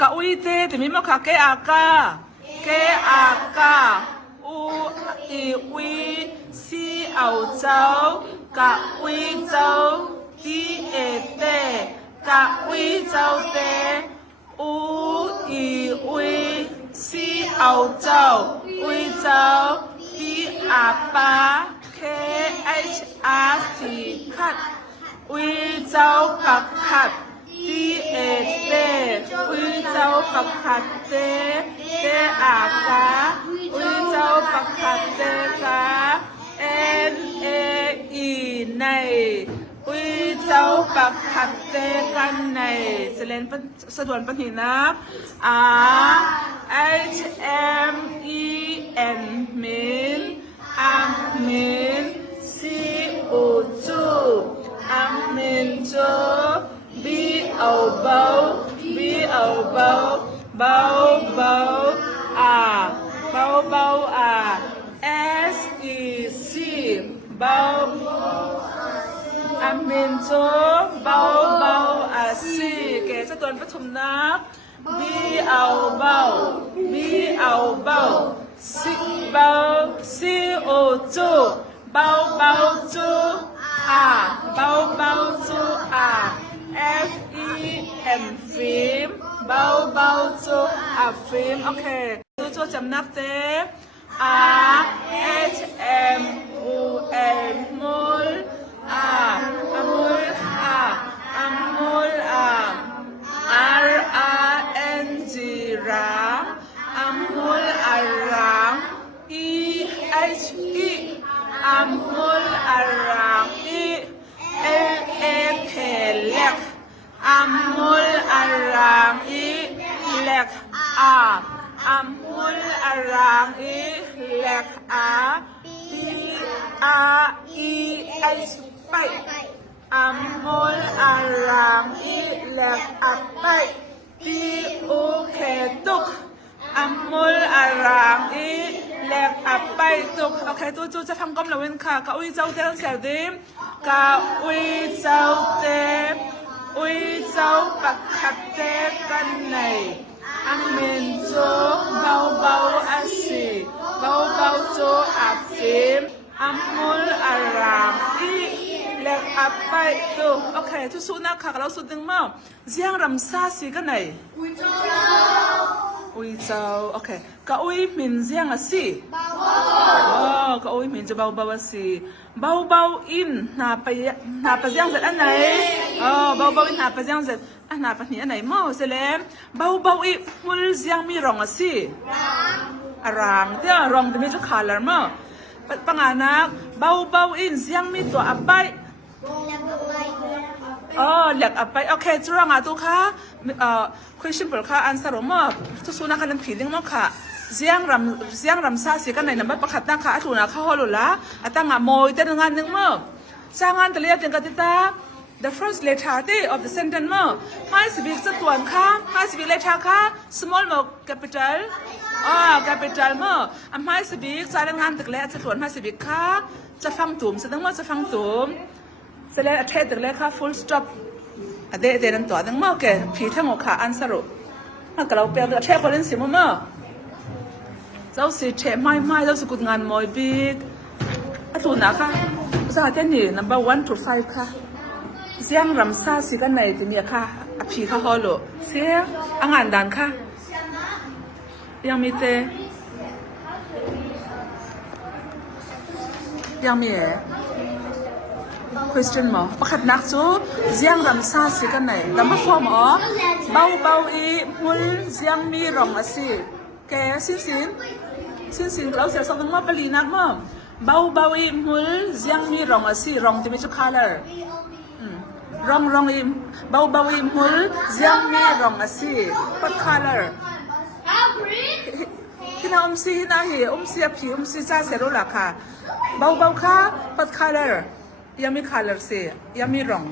กะอุยเตติมิมะคะเกอากาอูอีอุยซีเอาเจ้ากะอุยเจ้าดีเอเตกะอุยเจ้าเตอูอีอุยซีเอาเจ้าอุยเจ้าดีอาปา KHRT คัดอุยเจ้าปักคัดดีเอเตอุยเจ้าปักคัดเตเกอากาอุยเจ้าปักคัดเตกา NAE ในอุยเจ้าปักคัดเตกันในเสลนสะดวนปนินับ RHMEN มินอัมมิน CO2 อัมมินโจB เอาเบา B เอาเบาเบาเบา R เบาเบา R SEC เบาอัมมินโจเบาเบา C เกสะดวนปฐมนับ B เอาเบา B เอาเบา C เบา CO2 เบาเบาจู R เบาเบาจู R FEM ฟิล์มเบาเบาจูฟิล์มโอเคจูจำนับเต้ RHM UL มูลมูลมูลRNG รังมูลรัง EHE มูลรัง ELAK เล็กมูลรัง เล็กมูลรัง เล็กPREH ไปมูลรัง เล็กไป POK ตุกมูลรัง เล็กไปตุกโอเคจูจะทำก้มละเว้นค่ะกะอุยเจ้าเต้นเสียดิมกะอุยเจ้าเต้อุยเจ้าปักขัดเต้กันในอัมมินโจเบาเบาอาซีเบาเบาโจอาฟิมมูลรังเล็กไปตุกโอเคทุกสุนัขค่ะเราสุดหนึ่งมั้งเสียงรำซาสีกันไหนอุยเจ้าโอเคกะอุยมินเสียงอะสิกะอุยมินจะเบาเบาอะสิเบาเบาอินหน้าไปเสียงเสร็จอันไหนเบาเบาอินหน้าไปเสียงเสร็จหน้าไปนี่อันไหนมั้งเสร็จแล้วเบาเบาอิมุลเสียงมีรองอะสิรังเดี๋ยวรองจะมีจะขาดแล้วมั้งปังอานักเบาเบาอินเสียงมีตัวอับไปเล็กอับไปโอเคจุรังตุค่ะquestion เปิดค่ะอันสรุปมั้งทุกสุนัขกันผีดิ้งมั้งค่ะเสียงรำซาสีกันไหนน้ำมันประคัดนะคะถูกนะเข้าหอลุละตั้งงานมอยแต่งานหนึ่งมั้งสร้างงานแต่เรียกเป็นกติกา the first letter of the sentence มั้งให้สบิกสักตัวค่ะให้สบิก letter ค่ะ small มั้ง capital capital มั้งให้สบิกสร้างงานตึกแล้วสักตัวให้สบิกค่ะจะฟังตุ่มแสดงว่าจะฟังตุ่มเสร็จแล้วเทตึกแล้วค่ะ full stop เดนั้นตัวตั้งมั้งแกผีทั้งหมดค่ะอันสรุปถ้าเราเปลี่ยนเทพอเล่นสิมั้งเจ้าสิเชไม่เจ้าสิกุดงานมอยบิ๊กถูกนะคะภาษาเต้นนี่ number 1 to 5 ค่ะเสียงรำซาสิกันไหนตัวนี้ค่ะผีข้าฮอลโลเสียงงานดันค่ะยังมีเจยังมีquestion มั้งประคัดนักจูเสียงรำซาสิกันไหนแต่ไม่ฟังมั้งเบาอีมุลเสียงมีรองสิแกสินเราเสียสองมาปลีนักมั้งเบาอีมุลเสียงมีรองสิรองที่มีจุด color รองอีเบาอีมุลเสียงมีรองสิปัด color ที่น่าซีน่าเหี้ยเสียผิวซีจ้าเสียรู้ละค่ะเบาค่ะปัด color ยังมี color สิยังมีรอง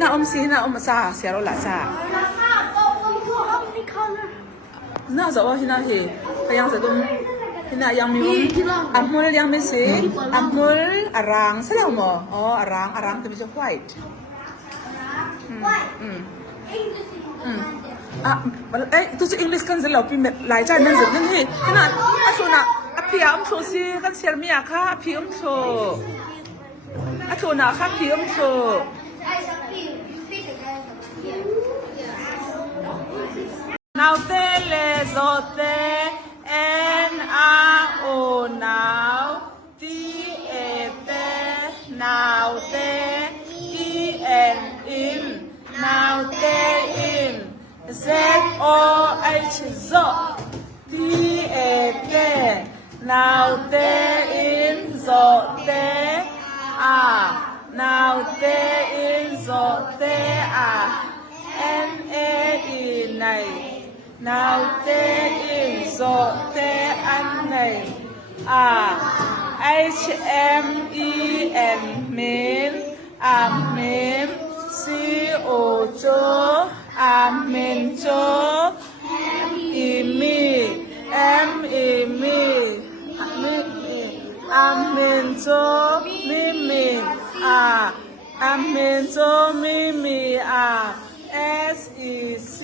น่าซีน่าจ้าเสียรู้ละจ้าน่าจะว่าที่น่าเหี้ยพยายามจะดูที่น่ายังมีมูลยังไม่สิมูลรังใช่ไหมมั้งรังจะมีจะ white tu English kan zelo pi met lai cha nan zin ni na asuna apia um tho si kan ser mi kha pi um tho asuna kha pi um tho now te le zo te n a o now t e te now te e n in now te in Z O H zo T E T now te in zo te a now te in zo te a N A E này now te in zo te an này a H M E N min amen C O cho amen cho imi m imi amen cho mimi a amen cho mimi a s e c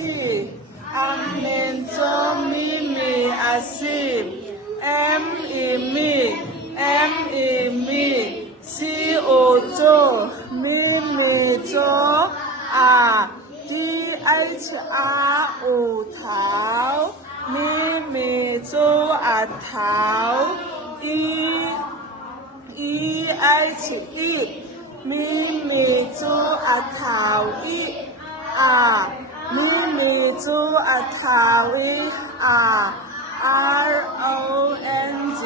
amen cho mimi a c m imi c o cho mimi cho a D H R O thảo mi mi cho a thảo E H E mi mi cho a thảo E a mi mi cho a thảo E a R O N G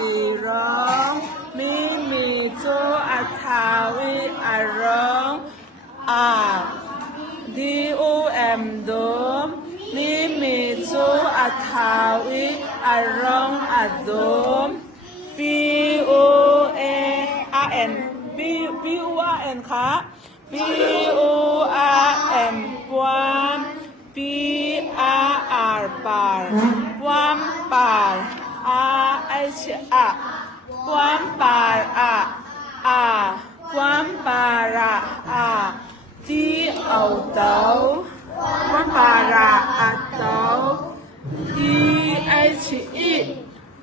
ร้องmi mi cho a thảo E a ร้อง D O M ดมมีมีจูอัฐาวิอารองอัดดม P O A R N P U R N ค่ะ P O R N ความ P R R ปารความปาร R H R ความปาร R ความปาระ R T เอาเตาความปาระอัดเตา E H E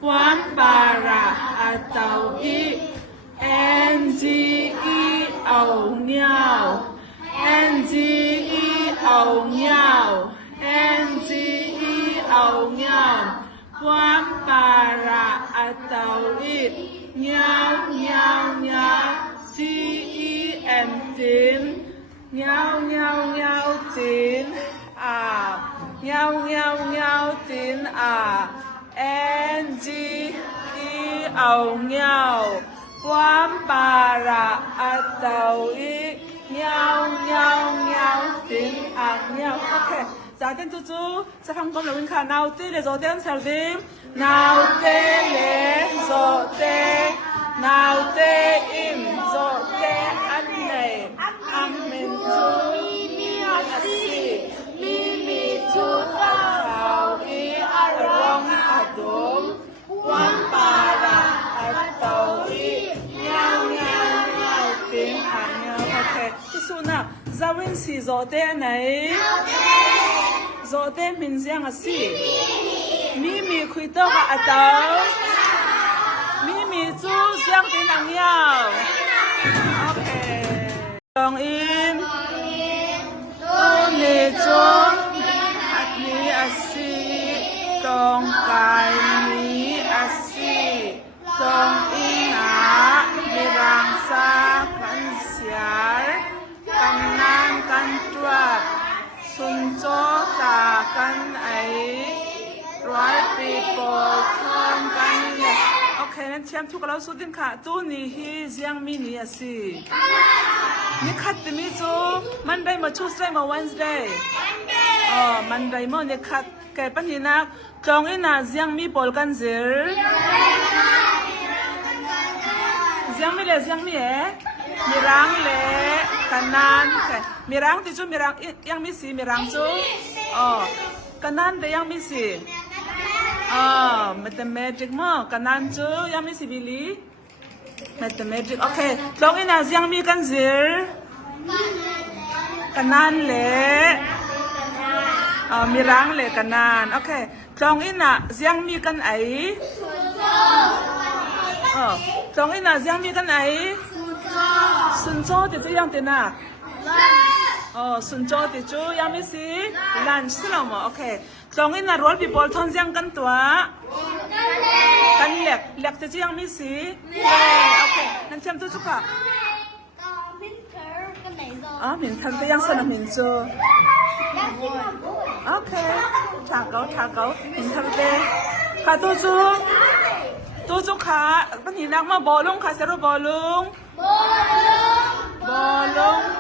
ความปาระอัดเตา E N G E เอาเงา N G E เอาเงา N G E เอาเงาความปาระอัดเตา E เงาเงาเงา T E N ตินเงาเงาเงาตินเงาเงาเงาตินN G E เอาเงาความปาระอัตเตาอีเงาเงาเงาตินเงาโอเคจากเต้นจู้จะทำกลมหรือค่ะนาวตีเลโซเต้นเซลดิมนาวเตเลโซเตนาวเตอิมโซเตอันเนอัมเมนจูมีอาซีมีจูตาอีอารองอดมความปาระอัตเตาอีเงาเงาเงาตินเงาโอเคที่สุดนะจะวิ่งสีโซเตไหนโซเตมินเสียงสิมีคุยตัวกับอาตามีจู้เสียงตินเงาโอเคตองอินตัวนี้จูอันนี้อาซีตองกายนี้อาซีตองอินามีรังซากันเสียกันนานกันตรวจสุนโจตากันไอร้อยปีโปทอนกันเนี่ยโอเคนั้นเทียมทุกเราสุดดินค่ะตู้นี้ฮีเสียงมีนี่สินี่คัดติมิจูมันได้มาTuesdayมา Wednesday มันได้มาเนี่ยคัดแกปัญญานักจองอินาเสียงมีปอลกันเซลเสียงมีเลยเสียงมีมีรังเละกันนานมีรังที่จูมีรังยังมีสีมีรังจูกันนานแต่ยังมีสีmathematic มั้งกันนานจูยังมีสีบิลี mathematic โอเคจองอินาเสียงมีกันเซลกันนานเละ มีรังเลยกันนานโอเคจองอินะยังมีกันไอจองอินะยังมีกันไอสุนโจติจูยังตินะสุนโจติจูยังมีสิลันสิลมโอเคจองอินะรอลปีบอลทอนยังกันตัวกันเล็กติจูยังมีสิโอเคนั่นเชื่อมตัวจุกะ敏看这样是能敏做 OK 查狗敏看这卡多做卡ปัญหานักมาบอลลงค่ะเซโรบอลลง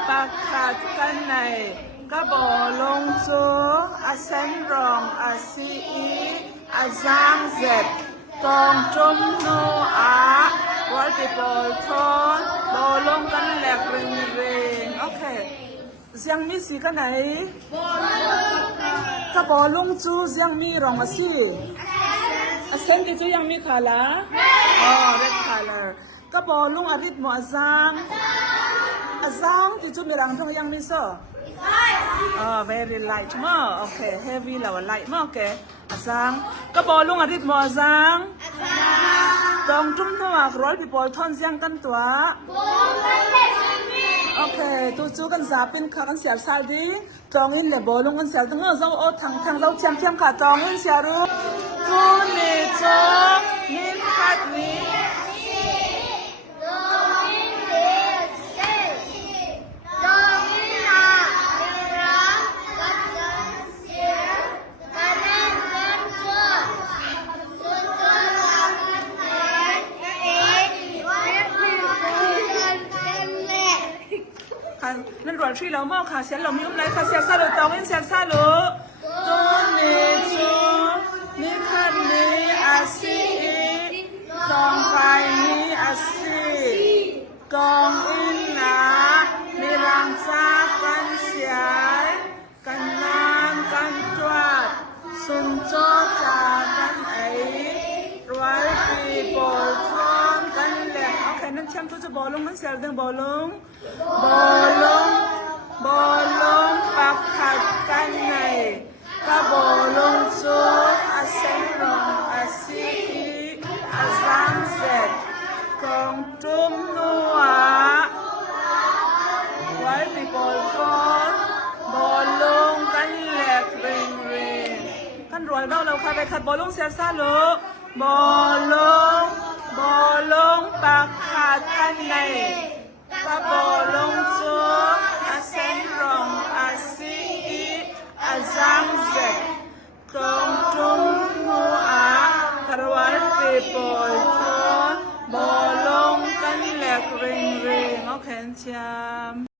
ปากขาดกันไหนก็บอลลงจูอาเซนรองอาซีอีอาจางเจ็ดตองจมโนอาวอลปีบอลทอนบอลลงกันแหลกเริงโอเคยังมีสีกันไหนก็บอลลงจูยังมีรองอาซีอาเซนติจูยังมีคาลาred color ก็บอลลงอาริดหมออาซังติจูมีรังทองยังมีโซ่very light มั้งโอเค heavy แล้ว light มั้งโอเคอาซังก็บอลลงอาริดหมออาซังตองจุ่มนัวร้อยปีบอลทอนยังกันตัวโอเคตัวจูกันสาเป็นข้ากันเสียสายดีจองอินเลยบอลลงกันเสียตั้งเราโอ้ทางเราเทียมค่ะจองอินเสียรู้กูนี่จงนินพัดนี้นั่นรวดที่เราเมื่อค่ะเสียเรามีอะไรค่ะเสียซาโลตองเสียซาโลตัวนี้จูนิคันนี้อาซีกองไฟนี้อาซีกองอินนามีรังซากันเสียกันนานกันจวดสุนโจจากันไอร้อยปีบอลทองกันแหลกโอเคนั่นแชมป์ตัวจะบอลลงมันเสียดึงบอลลงปากขัดกันไงก็บอลลงจูอาเซนรองอาซีอาซังเซตกองจุ่มนัวไว้ปีบอลทอนบอลลงกันแหลกเริงกันรวยเราค่ะไปขัดบอลลงเสียซาโลบอลลงปากขาดกันไงก็บอลลงจูอาเซนรองอาซีอาซังเซตกองจุ่มนัวคารวันปีบอลทอนบอลลงกันแหลกเริงโอเคเชียม